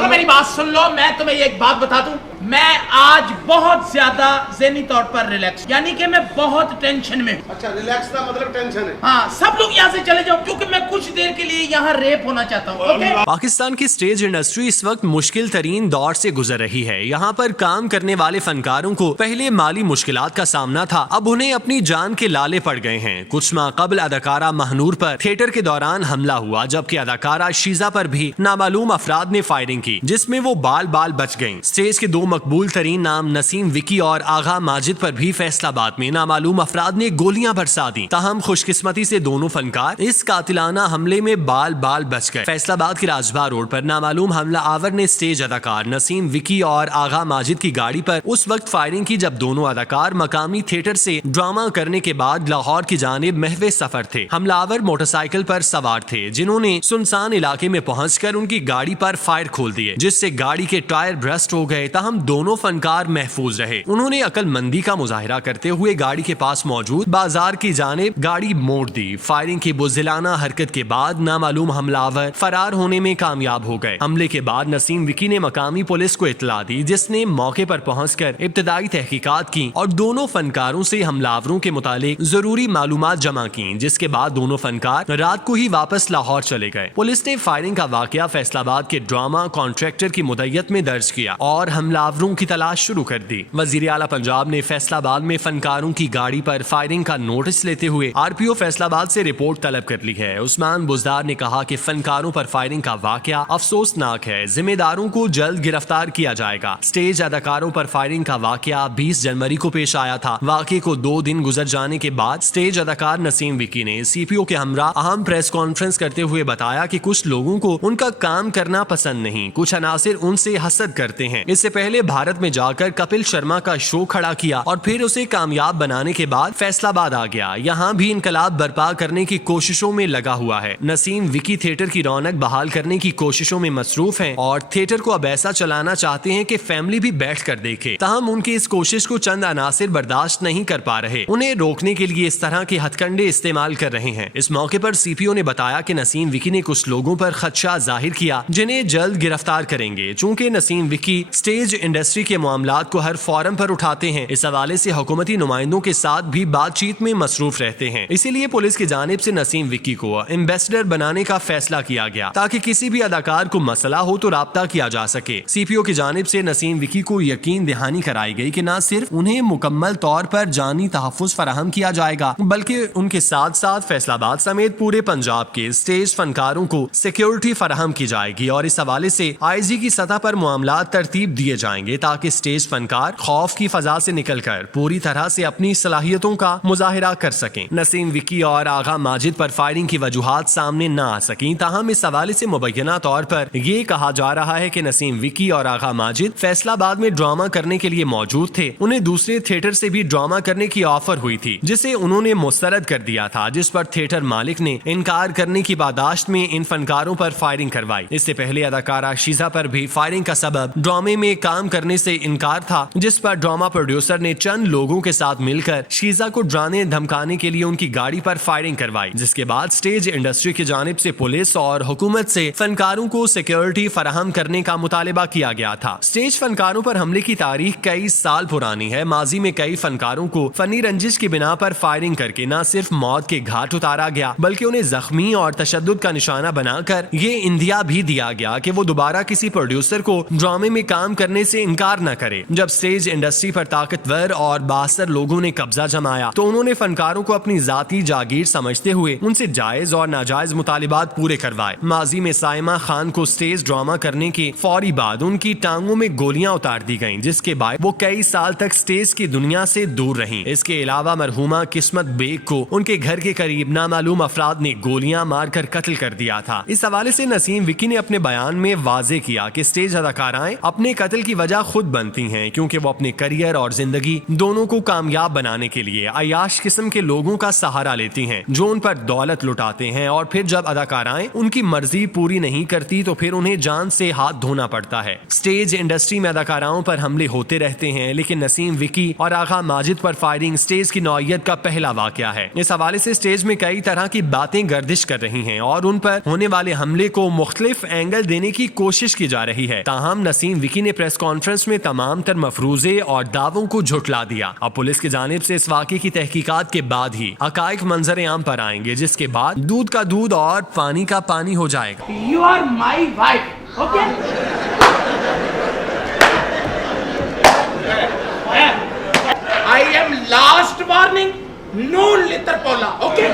देखो मेरी बात सुन लो, मैं तुम्हें एक बात बता दूं, मैं आज बहुत ज्यादा ज़हनी तौर पर रिलैक्स, यानी कि मैं बहुत टेंशन में हूँ। अच्छा, रिलैक्स का मतलब टेंशन है। हाँ, सब लोग यहाँ से चले जाओ क्योंकि मैं कुछ देर के लिए यहाँ रेप होना चाहता हूँ। ओके? पाकिस्तान की स्टेज इंडस्ट्री इस वक्त मुश्किल तरीन दौर से गुजर रही है। यहाँ पर काम करने वाले फनकारों को पहले माली मुश्किलात का सामना था, अब उन्हें अपनी जान के लाले पड़ गए हैं। कुछ माह कबल अदाकारा महनूर पर थिएटर के दौरान हमला हुआ, जबकि अदाकारा शीजा पर भी नामालूम अफराद ने फायरिंग की, जिसमें वो बाल बाल बच गयी। स्टेज के दो मकबूल तरीन नाम नसीम विकी और आगा माजिद पर भी फैसलाबाद में नामालूम अफराद ने गोलियां बरसा दी। ताहम खुशकिस्मती से दोनों फनकार इस कातिलाना हमले में बाल बाल बच गए। फैसलाबाद के राजभा रोड पर नामालूम हमला आवर ने स्टेज अदाकार नसीम विकी और आगा माजिद की गाड़ी पर उस वक्त फायरिंग की जब दोनों अदाकार मकामी थिएटर से ड्रामा करने के बाद लाहौर की जानिब महवे सफर थे। हमलावर मोटरसाइकिल पर सवार थे, जिन्होंने सुनसान इलाके में पहुंचकर उनकी गाड़ी पर फायर खोल दिए, जिससे गाड़ी के टायर ब्रस्ट हो गए। ताहम दोनों फनकार महफूज रहे। उन्होंने अक्लमंदी का मुजाहिरा करते हुए गाड़ी के पास मौजूद बाजार की जानिब गाड़ी मोड़ दी। फायरिंग की बुज़दिलाना हरकत के बाद नामालूम हमलावर फरार होने में कामयाब हो गए। हमले के बाद नसीम विकी ने मकामी पुलिस को इत्तला दी, जिसने मौके पर पहुंचकर इब्तदाई तहकीकात की और दोनों फनकारों से हमलावरों के मुतालिक जरूरी मालूमात जमा की, जिसके बाद दोनों फनकार रात को ही वापस लाहौर चले गए। पुलिस ने फायरिंग का वाकया फैसलाबाद के ड्रामा कॉन्ट्रैक्टर की मुद्दत में दर्ज किया और हमलावरों की तलाश शुरू कर दी। वजीर आला पंजाब ने फैसलाबाद में फनकारों की गाड़ी पर फायरिंग का नोटिस लेते हुए आरपीओ फैसलाबाद से रिपोर्ट तलब कर ली है। उस्मान बुजदार ने कहा कि फनकारों पर फायरिंग का वाकया अफसोसनाक है, जिम्मेदारों को जल्द गिरफ्तार किया जाएगा। स्टेज अदाकारों पर फायरिंग का वाकया 20 जनवरी को पेश आया था। वाकये को 2 दिन गुजर जाने के बाद स्टेज अदाकार नसीम विकी ने सीपीओ के हमरा अहम प्रेस कॉन्फ्रेंस करते हुए बताया कि कुछ लोगों को उनका काम करना पसंद नहीं, कुछ अनासिर उनसे हसद करते हैं। इससे पहले भारत में जाकर कपिल शर्मा का शो खड़ा किया और फिर उसे कामयाब बनाने के बाद फैसलाबाद आ गया। यहाँ भी इनकलाब बर्पा करने की कोशिशों में लगा हुआ है। नसीम विकी थिएटर की रौनक बहाल करने की कोशिशों में मसरूफ हैं और थिएटर को अब ऐसा चलाना चाहते हैं कि फैमिली भी बैठ कर देखे। ताहम उनकी इस कोशिश को चंद अनासिर बर्दाश्त नहीं कर पा रहे, उन्हें रोकने के लिए इस तरह के हथकंडे इस्तेमाल कर रहे हैं। इस मौके पर सीपीओ ने बताया कि नसीम विकी ने कुछ लोगों पर खदशा जाहिर किया, जिन्हें जल्द गिरफ्तार करेंगे। चूंकि नसीम विकी स्टेज इंडस्ट्री के मामलात को हर फोरम पर उठाते हैं, इस हवाले से हुकूमती नुमाइंदों के साथ भी बातचीत में मसरूफ रहते हैं। इसीलिए पुलिस की जानिब से नसीम विकी को एम्बेसडर बनाने का फैसला किया गया, ताकि किसी भी अदाकार को मसला हो तो राब्ता किया जा सके। सीपीओ की जानिब से नसीम विकी को यकीन दहानी कराई गई कि न सिर्फ उन्हें मुकम्मल तौर पर जानी तहफ़्फ़ुज़ फराहम किया जाएगा, बल्कि उनके साथ साथ फैसलाबाद समेत पूरे पंजाब के स्टेज फनकारों को सिक्योरिटी फराहम की जाएगी और इस हवाले से आईजी की सतह पर मामलात तरतीब दिए जाएंगे, ताकि स्टेज फनकार खौफ की फजा से निकलकर पूरी तरह से अपनी सलाहियतों का मुजाहिरा कर सकें। नसीम विकी और आगा माजिद पर फायरिंग की वजूहात सामने न आ सकी, ताहम इस हवाले से मुबैना तौर पर ये कहा जा रहा है कि नसीम विकी और आगा माजिद फैसलाबाद में ड्रामा करने के लिए मौजूद थे। उन्हें दूसरे थिएटर से भी ड्रामा करने की ऑफर हुई थी, जिसे उन्होंने मुस्तरद कर दिया था, जिस पर थिएटर मालिक ने इनकार करने की पादाश्त में इन फनकारों पर फायरिंग करवाई। इससे पहले अदाकारा शीजा पर भी फायरिंग का सबब ड्रामे में काम करने से इनकार था, जिस पर ड्रामा प्रोड्यूसर ने चंद लोगों के साथ मिलकर शीजा को डराने धमकाने के लिए उनकी गाड़ी पर फायरिंग करवाई, जिसके बाद स्टेज इंडस्ट्री की जानिब से पुलिस और हुकूमत से फनकारों को सिक्योरिटी फराहम करने का मुतालिबा किया गया था। स्टेज फनकारों पर हमले की तारीख कई साल पुरानी है। माजी में कई फनकारों को फनी रंजिश की बिना पर फायरिंग करके न सिर्फ मौत के घाट उतारा गया, बल्कि उन्हें जख्मी और तशद्दुद का निशाना बनाकर ये इंदिया भी दिया गया कि वो दोबारा किसी प्रोड्यूसर को ड्रामे में काम करने से इनकार न करे। जब स्टेज इंडस्ट्री पर ताकतवर और बासर लोगों ने कब्जा जमाया तो उन्होंने फनकारों को अपनी जाती जागीर समझते हुए उनसे जायज और नाजायज मुतालिबात पूरे करवाए। माजी में साइमा खान को स्टेज ड्रामा करने के फौरी बाद उनकी टांगों में गोलियां उतार दी गईं, जिसके बाद वो कई साल तक स्टेज की दुनिया से दूर रहीं। इसके अलावा मरहूमा किस्मत बेग को उनके घर के करीब नामालूम अफराद ने गोलियां मारकर कत्ल कर दिया था। इस हवाले से नसीम विकी ने अपने बयान में वाजे किया कि स्टेज अदाकाराएं अपने कत्ल की وجہ خود بنتی ہیں کیونکہ وہ اپنے کریئر اور زندگی دونوں کو کامیاب بنانے کے لیے عیاش قسم کے لوگوں کا سہارا لیتی ہیں جو ان پر دولت لٹاتے ہیں، اور پھر جب اداکارائیں ان کی مرضی پوری نہیں کرتی تو پھر انہیں جان سے ہاتھ دھونا پڑتا ہے۔ سٹیج انڈسٹری میں اداکاراؤں پر حملے ہوتے رہتے ہیں، لیکن نسیم وکی اور آغا ماجد پر فائرنگ سٹیج کی نوعیت کا پہلا واقعہ ہے۔ اس حوالے سے سٹیج میں کئی طرح کی باتیں گردش کر رہی ہیں اور ان پر ہونے والے حملے کو مختلف اینگل دینے کی کوشش کی جا رہی ہے، تاہم نسیم وکی نے پریس کانفرنس میں تمام تر مفروضے اور دعووں کو جھٹلا دیا۔ اب پولیس کی جانب سے اس واقعے کی تحقیقات کے بعد ہی حقائق منظر عام پر آئیں گے، جس کے بعد دودھ کا دودھ اور پانی کا پانی ہو جائے گا۔ You are my wife, okay? I am last warning, no litter Paula, okay?